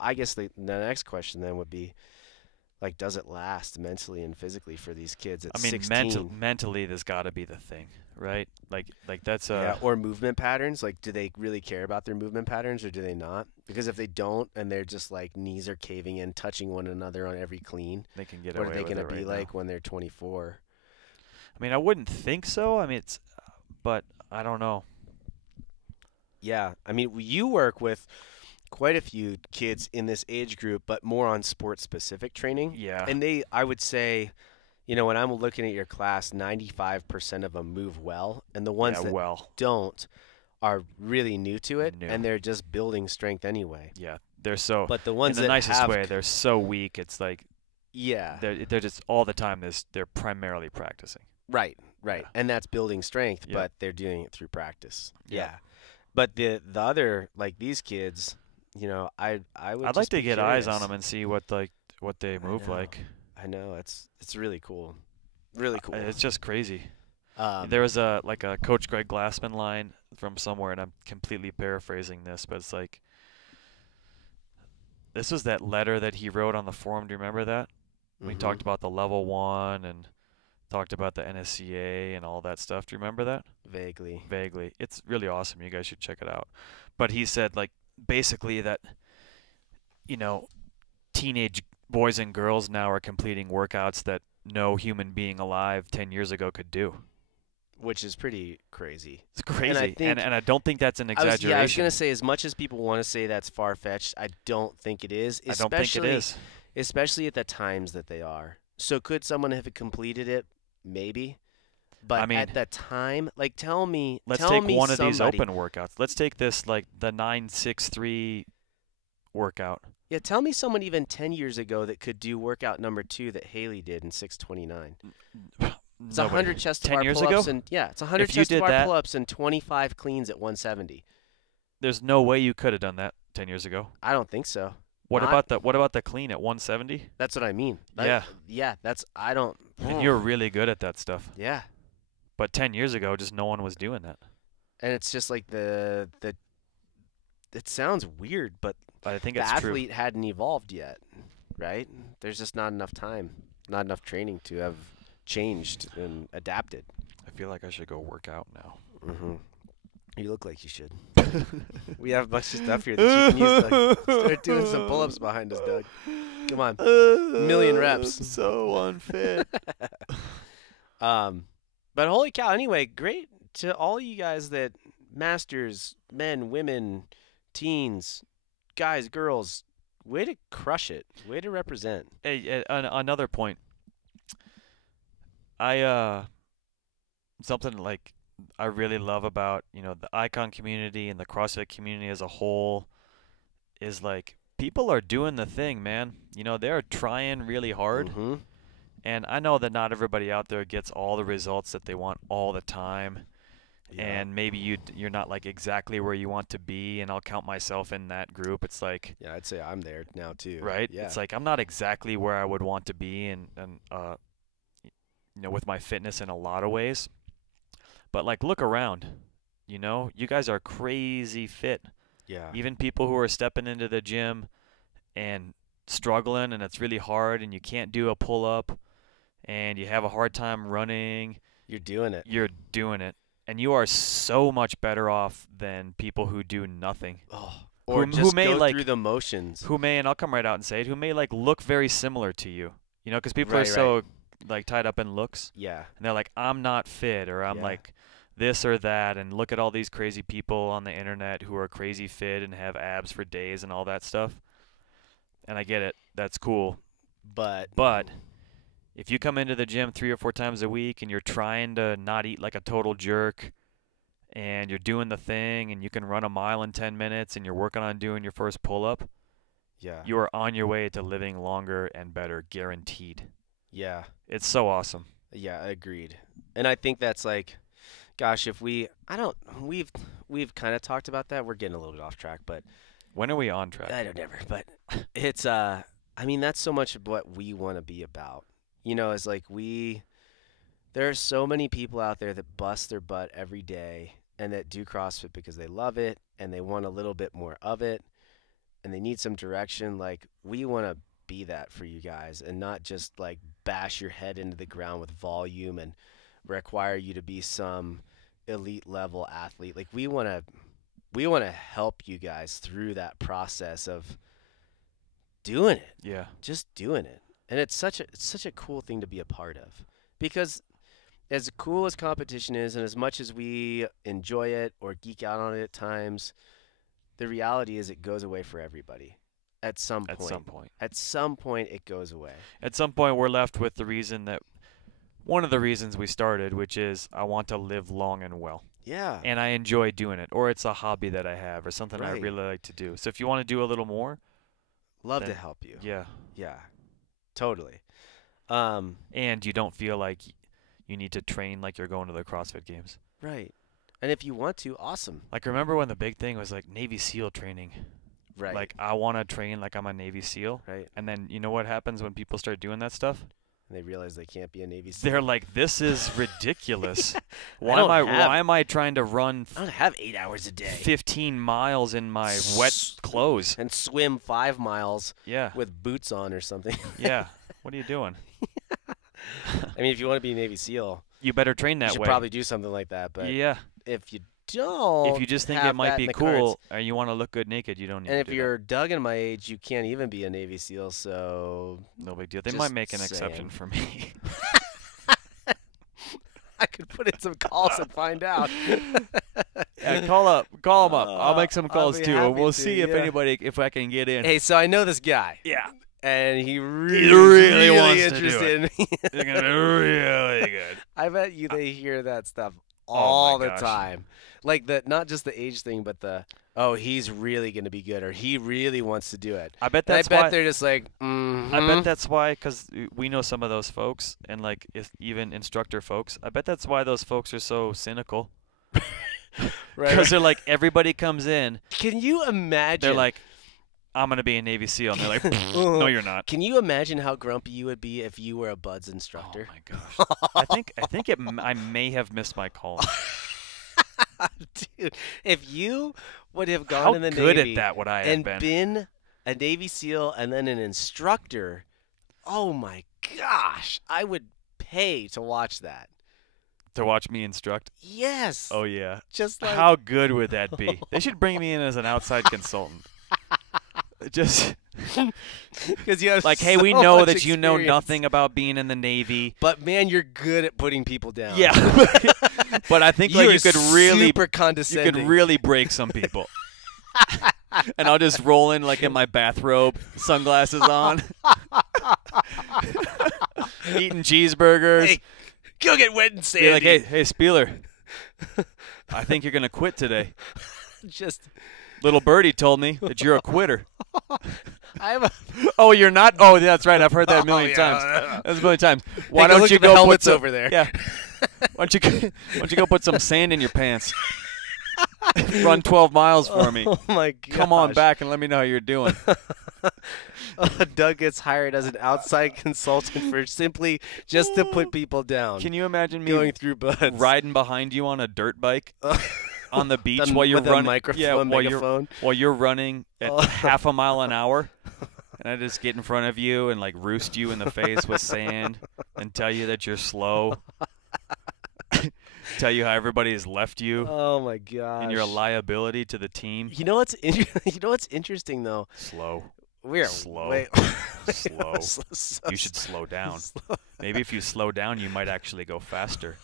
I guess the next question then would be, like, does it last mentally and physically for these kids at 16? Mentally, there's got to be the thing, right? Like that's or movement patterns. Like, do they really care about their movement patterns or do they not? Because if they don't and they're just like knees are caving in, touching one another on every clean, they can get what away are they with going to it be right like now. when they're 24? I mean, I wouldn't think so. I mean, but I don't know. Yeah, I mean, you work with quite a few kids in this age group, but more on sport-specific training. Yeah. And I would say, when I'm looking at your class, 95% of them move well, and the ones that don't are really new to it, and they're just building strength anyway. Yeah, they're so. But the ones in the that nicest way, they're so weak. It's like, they're just all the time. They're primarily practicing. Right, Yeah. and that's building strength, Yeah. but they're doing it through practice. Yeah. But the other, like these kids, I'd like to get eyes on them and see what they move like. I know it's really cool, really cool. It's just crazy. There was a Coach Greg Glassman line from somewhere, and I'm completely paraphrasing this, but it's like, this was that letter that he wrote on the forum. Do you remember that? We talked about the level 1 and talked about the NSCA and all that stuff. Do you remember that? Vaguely. It's really awesome. You guys should check it out. But he said, like, basically that, teenage boys and girls now are completing workouts that no human being alive 10 years ago could do. Which is pretty crazy. It's crazy. And I don't think that's an exaggeration. I was going to say, as much as people want to say that's far-fetched, I don't think it is. I don't think it is. Especially at the times that they are. So could someone have completed it? Maybe. But I mean, at the time, like, tell me let's take one somebody, of these open workouts. Let's take this, like, the 963 workout. Yeah, tell me someone even 10 years ago that could do workout number 2 that Haley did in 629. It's 100 chest to bar pull-ups and it's 100 chest to bar pull-ups and 25 cleans at 170. There's no way you could have done that 10 years ago. I don't think so. What about the clean at 170? That's what I mean. I don't. And you're really good at that stuff. Yeah. But 10 years ago, just no one was doing that. And it's just like it sounds weird, but I think the it's true. athlete hadn't evolved yet, right? There's just not enough time, not enough training to have changed and adapted. I feel like I should go work out now. Mm-hmm. You look like you should. We have a bunch of stuff here that you can use, Doug. Start doing some pull-ups behind us, Doug. Come on. Million reps. So unfit. But holy cow, anyway, great to all you guys that masters, men, women, teens, guys, girls, Way to crush it. Way to represent. Hey, another point. Something like I really love about, the icon community and the CrossFit community as a whole is like people are doing the thing, man. They're trying really hard. Mm-hmm. And I know that not everybody out there gets all the results that they want all the time. Yeah. And maybe you're not like exactly where you want to be, and I'll count myself in that group. It's like, yeah, I'd say I'm there now too. right? Yeah. It's like I'm not exactly where I would want to be, and with my fitness in a lot of ways. But like, look around. You guys are crazy fit. Yeah. Even people who are stepping into the gym and struggling, and it's really hard, and you can't do a pull-up, and you have a hard time running. You're doing it. You're doing it. And you are so much better off than people who do nothing. Oh, or just may go like through the motions. Who may, and I'll come right out and say it, who may like look very similar to you. Because people are Right, so like tied up in looks. Yeah. And they're like, I'm not fit, or I'm like this or that, and look at all these crazy people on the internet who are crazy fit and have abs for days and all that stuff. And I get it. That's cool. But if you come into the gym 3 or 4 times a week and you're trying to not eat like a total jerk, and you're doing the thing, and you can run a mile in 10 minutes, and you're working on doing your first pull-up, you are on your way to living longer and better, guaranteed. Yeah. It's so awesome. Yeah, agreed. And I think that's like, gosh, if we've kind of talked about that. We're getting a little bit off track, but when are we on track? I don't never, but it's I mean, that's so much of what we want to be about. It's like there are so many people out there that bust their butt every day and that do CrossFit because they love it and they want a little bit more of it and they need some direction. Like, we want to be that for you guys and not just like bash your head into the ground with volume and require you to be some elite level athlete. Like, we want to help you guys through that process of doing it. Yeah. Just doing it. And it's such a cool thing to be a part of, because as cool as competition is, and as much as we enjoy it or geek out on it at times, the reality is it goes away for everybody at some point. At some point, it goes away. At some point, we're left with one of the reasons we started, which is I want to live long and well. Yeah. And I enjoy doing it, or it's a hobby that I have, or something I Right. really like to do. So if you want to do a little more, Love to help you. Yeah. Yeah. Totally. And you don't feel like you need to train like you're going to the CrossFit Games. Right. And if you want to, awesome. Like, remember when the big thing was like Navy SEAL training? Right. Like, I want to train like I'm a Navy SEAL. Right. And then you know what happens when people start doing that stuff? And they realize they can't be a Navy SEAL. They're like, this is ridiculous. Why am I trying to run I don't have 8 hours a day. 15 miles in my wet clothes? And swim 5 miles Yeah. with boots on or something. Yeah. What are you doing? I mean, if you want to be a Navy SEAL, You better train you that should way. probably do something like that. But Yeah. if you don't, If you just think have it might that be in the cool cards, or you want to look good naked, you don't need and to if do you're Doug and my age, you can't even be a Navy SEAL. So that. No big deal. They just might make an exception saying. for me. I could put in some calls and find out. Yeah, call them up. I'll make some I'll calls be too, and happy we'll to, see if I can get in. Hey, so I know this guy. Yeah. And he really really wants to do interested in me. They're gonna be really good. I bet you they hear that stuff Oh all my the gosh. time. Like, not just the age thing, but he's really going to be good, or he really wants to do it. I bet And that's I bet why. they're just like, I bet that's why, because we know some of those folks, and like even instructor folks. I bet that's why those folks are so cynical. right. Because they're like, everybody comes in. Can you imagine? They're like, I'm gonna be a Navy SEAL, and they're like, no, you're not. Can you imagine how grumpy you would be if you were a Buds instructor? Oh my gosh. I think I may have missed my call. Dude, if you would have gone How in the good Navy at that would I have and been? a Navy SEAL and then an instructor, oh my gosh, I would pay to watch that. To watch me instruct? Yes. Oh yeah. Just like How good would that be? They should bring me in as an outside consultant. Just because you have like, hey, so we know much that you know experience. nothing about being in the Navy. But man, you're good at putting people down. Yeah. But I think like you could really super condescending. break some people. And I'll just roll in like in my bathrobe, sunglasses on, eating cheeseburgers. Hey, go get wet and sandy. Be like, hey, Spieler, I think you're gonna quit today. Just Little birdie told me that you're a quitter. Oh, you're not? Oh, that's right. I've heard that a million times. That's a million times. Why don't you go put some over there? Yeah. Why don't you go put some sand in your pants? Run 12 miles for me. Oh my god! Come on back and let me know how you're doing. Doug gets hired as an outside consultant for simply just to put people down. Can you imagine me going through buds, riding behind you on a dirt bike on the beach while you're running? While you're running at half a mile an hour, and I just get in front of you and like roost you in the face with sand and tell you that you're slow. Tell you how everybody has left you. Oh my gosh! And you're a liability to the team. You know what's interesting though? Slow. We're slow. Slow. You should slow down. Maybe if you slow down, you might actually go faster.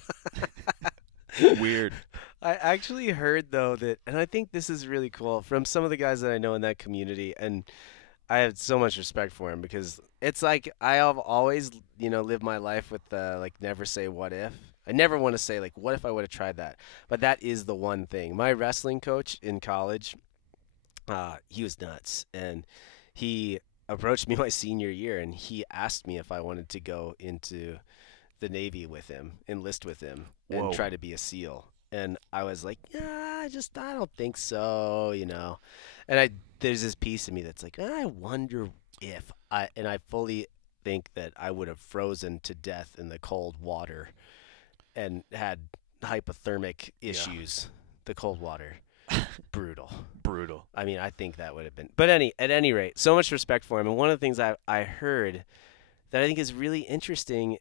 Weird. I actually heard though that, and I think this is really cool from some of the guys that I know in that community, and I have so much respect for him because it's like I have always, lived my life with like never say what if. I never want to say like what if I would have tried that, but that is the one thing. My wrestling coach in college, he was nuts, and he approached me my senior year, and he asked me if I wanted to go into the Navy with him, enlist with him, and try to be a SEAL. And I was like, yeah, I don't think so, And there's this piece of me that's like, I wonder if and I fully think that I would have frozen to death in the cold water and had hypothermic issues. Yeah. The cold water. Brutal. I mean, I think that would have been. But at any rate, so much respect for him. And one of the things I heard that I think is really interesting,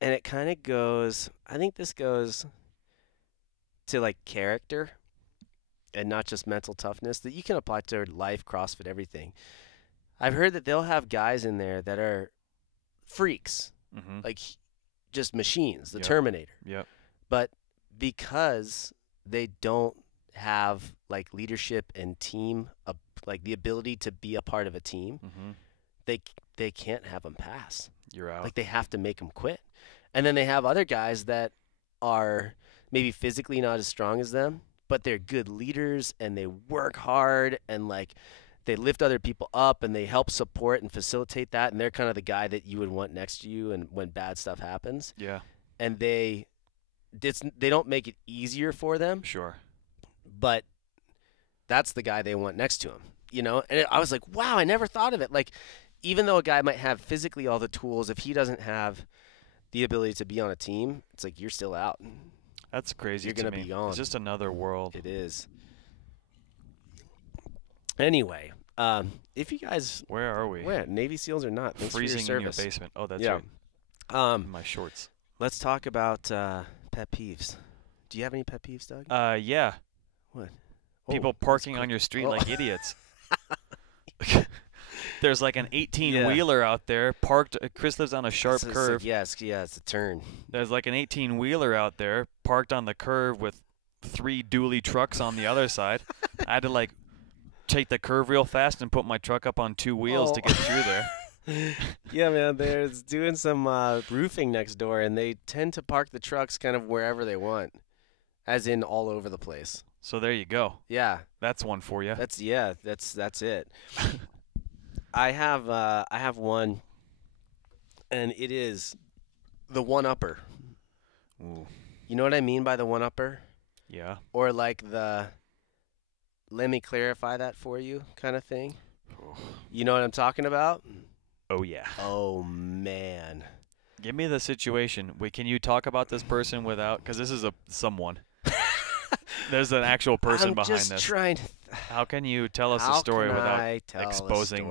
and it kind of goes, I think this goes to like character and not just mental toughness that you can apply to life, CrossFit, everything. I've heard that they'll have guys in there that are freaks, like just machines, the Terminator. Yep. But because they don't have like leadership and team, like the ability to be a part of a team, they can't have them pass. You're out. Like they have to make them quit. And then they have other guys that are maybe physically not as strong as them, but they're good leaders and they work hard and like they lift other people up and they help support and facilitate that, and they're kind of the guy that you would want next to you and when bad stuff happens. Yeah. And they don't make it easier for them. Sure. But that's the guy they want next to him, And I was like, wow, I never thought of it. Like, even though a guy might have physically all the tools, if he doesn't have the ability to be on a team, it's like you're still out. That's crazy. You're going to be gone. It's just another world. It is. Anyway, if you guys... Where are we? Where? Navy SEALs or not? Thanks Freezing for your in your service. basement. Oh, that's right. My shorts. Let's talk about pet peeves. Do you have any pet peeves, Doug? Yeah. What? People parking on your street like idiots. There's like an 18-wheeler out there parked. Chris lives on a sharp curve. It's a turn. There's like an 18-wheeler out there parked on the curve with 3 dually trucks on the other side. I had to like take the curve real fast and put my truck up on 2 wheels to get through there. Yeah, man, they're doing some roofing next door, and they tend to park the trucks kind of wherever they want, as in all over the place. So there you go. Yeah, that's one for you. That's it. I have one, and it is the one-upper. Ooh. You know what I mean by the one-upper? Yeah. Or like the let me clarify that for you kind of thing. Oh. You know what I'm talking about? Oh, yeah. Oh, man. Give me the situation. Wait, can you talk about this person without – because this is someone. There's an actual person behind this. I'm just trying to how can you tell us a story without exposing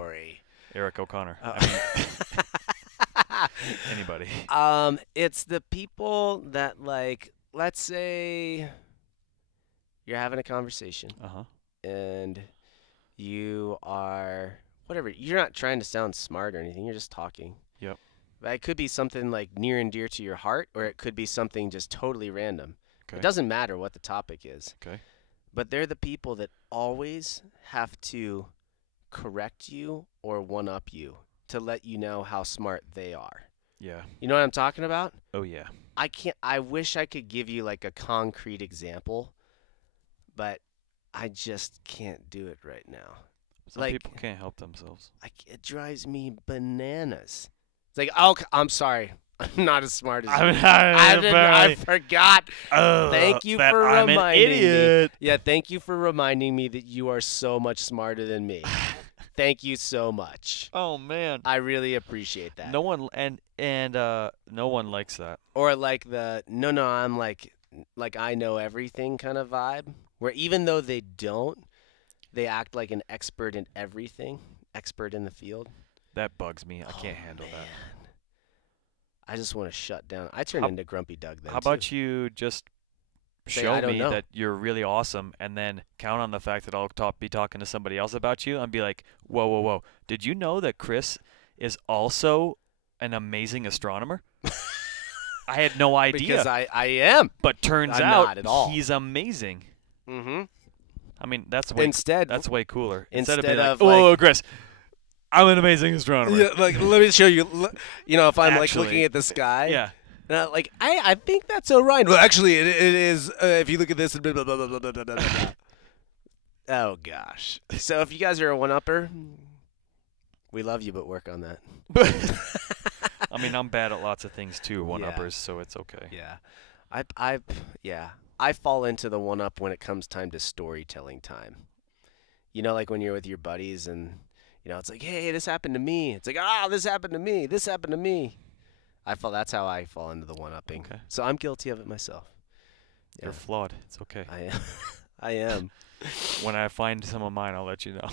Eric O'Connor? Anybody. It's the people that, like, let's say you're having a conversation. And you are whatever. You're not trying to sound smart or anything. You're just talking. Yep. But it could be something like near and dear to your heart, or it could be something just totally random. Okay. It doesn't matter what the topic is. Okay. but they're the people that always have to correct you or one up you to let you know how smart they are. Yeah. You know what I'm talking about? Oh yeah. I wish I could give you like a concrete example, but I just can't do it right now. Some Like, people can't help themselves. it drives me bananas. It's like, oh, I'm sorry. I'm not as smart as you. I forgot. Thank you that for I'm reminding an idiot. me. Yeah, thank you for reminding me that you are so much smarter than me. Thank you so much. Oh man. I really appreciate that. No one no one likes that. Or like the no, I'm like I know everything kind of vibe, where even though they don't, they act like an expert in everything, expert in the field. That bugs me. I can't handle man. that. I just want to shut down. I turn into Grumpy Doug then. How about you just Say, show "I don't me know." that you're really awesome, and then count on the fact that I'll be talking to somebody else about you and be like, whoa. Did you know that Chris is also an amazing astronomer? I had no idea. Because I am. But turns I'm out not at all. he's amazing. Mm-hmm. I mean, that's way that's way cooler. Instead of being like, of, oh, Chris, I'm an amazing astronomer. Yeah, like let me show you. You know, if I'm Actually, like looking at the sky. Yeah. Like I think that's Orion. Well, actually, it is. If you look at this, blah, blah, blah, blah, blah, blah, blah. Oh gosh. So if you guys are a one-upper, we love you, but work on that. I mean, I'm bad at lots of things too, Yeah. one-uppers, so it's okay. Yeah, I fall into the one-up when it comes time to storytelling time. You know, like when you're with your buddies and you know it's like, hey, this happened to me. It's like, this happened to me. This happened to me. That's how I fall into the one-upping. Okay. So I'm guilty of it myself. You're flawed. It's okay. I am. I am. When I find some of mine, I'll let you know.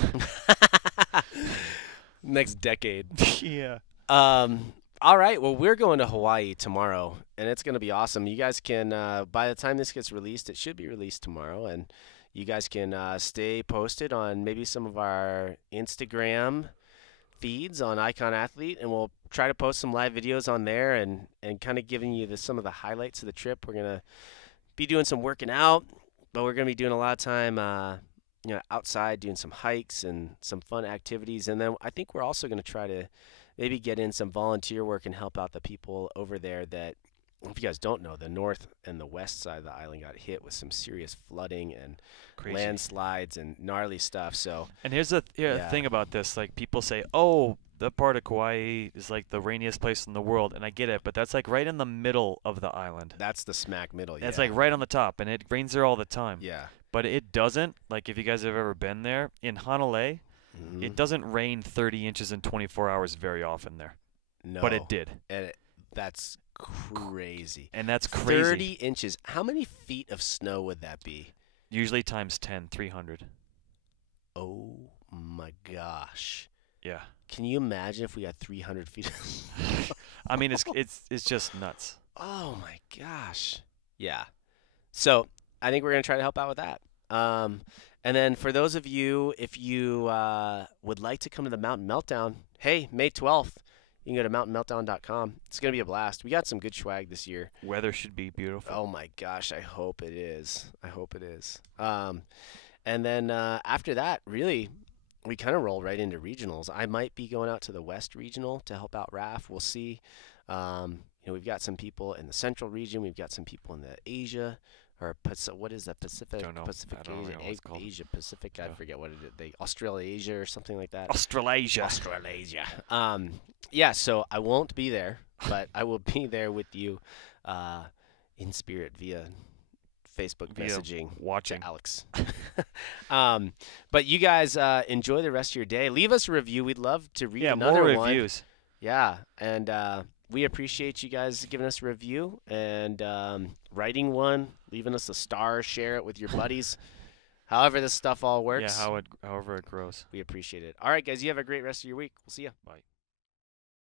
Next decade. Yeah. All right. Well, we're going to Hawaii tomorrow, and it's going to be awesome. You guys can, by the time this gets released, it should be released tomorrow, and you guys can stay posted on maybe some of our Instagram feeds on Icon Athlete, and we'll try to post some live videos on there and kind of giving you some of the highlights of the trip. We're going to be doing some working out, but we're going to be doing a lot of time outside doing some hikes and some fun activities. And then I think we're also going to try to maybe get in some volunteer work and help out the people over there that, if you guys don't know, the north and the west side of the island got hit with some serious flooding and landslides and gnarly stuff. So, and here's the thing about this. Like, people say, oh, the part of Kauai is like the rainiest place in the world, and I get it, but that's like right in the middle of the island. That's the smack middle, yeah. It's like right on the top, and it rains there all the time. Yeah. But it doesn't, like if you guys have ever been there, in Hanalei, it doesn't rain 30 inches in 24 hours very often there. No. But it did. And that's crazy. And that's crazy. 30 inches. How many feet of snow would that be? Usually times 10, 300. Oh my gosh. Yeah. Can you imagine if we had 300 feet? I mean, it's just nuts. Oh my gosh. Yeah. So I think we're going to try to help out with that. And then for those of you, if you would like to come to the Mountain Meltdown, hey, May 12th, you can go to mountainmeltdown.com. It's going to be a blast. We got some good swag this year. Weather should be beautiful. Oh my gosh, I hope it is. I hope it is. And then after that, really, we kind of roll right into regionals. I might be going out to the West Regional to help out RAF. We'll see. We've got some people in the Central region. We've got some people in the Asia. Or what is that? Pacific? Don't know. Pacific I don't Asia, know what it's called. Asia Pacific. Yeah. I forget what it is. Australasia or something like that. Australasia. Yeah. So I won't be there, but I will be there with you, in spirit via Facebook messaging. Watching to Alex. But you guys enjoy the rest of your day. Leave us a review. We'd love to read another more one. reviews. Yeah, and we appreciate you guys giving us a review and writing one, leaving us a star, share it with your buddies. However this stuff all works. Yeah, however it grows. We appreciate it. All right, guys, you have a great rest of your week. We'll see you. Bye.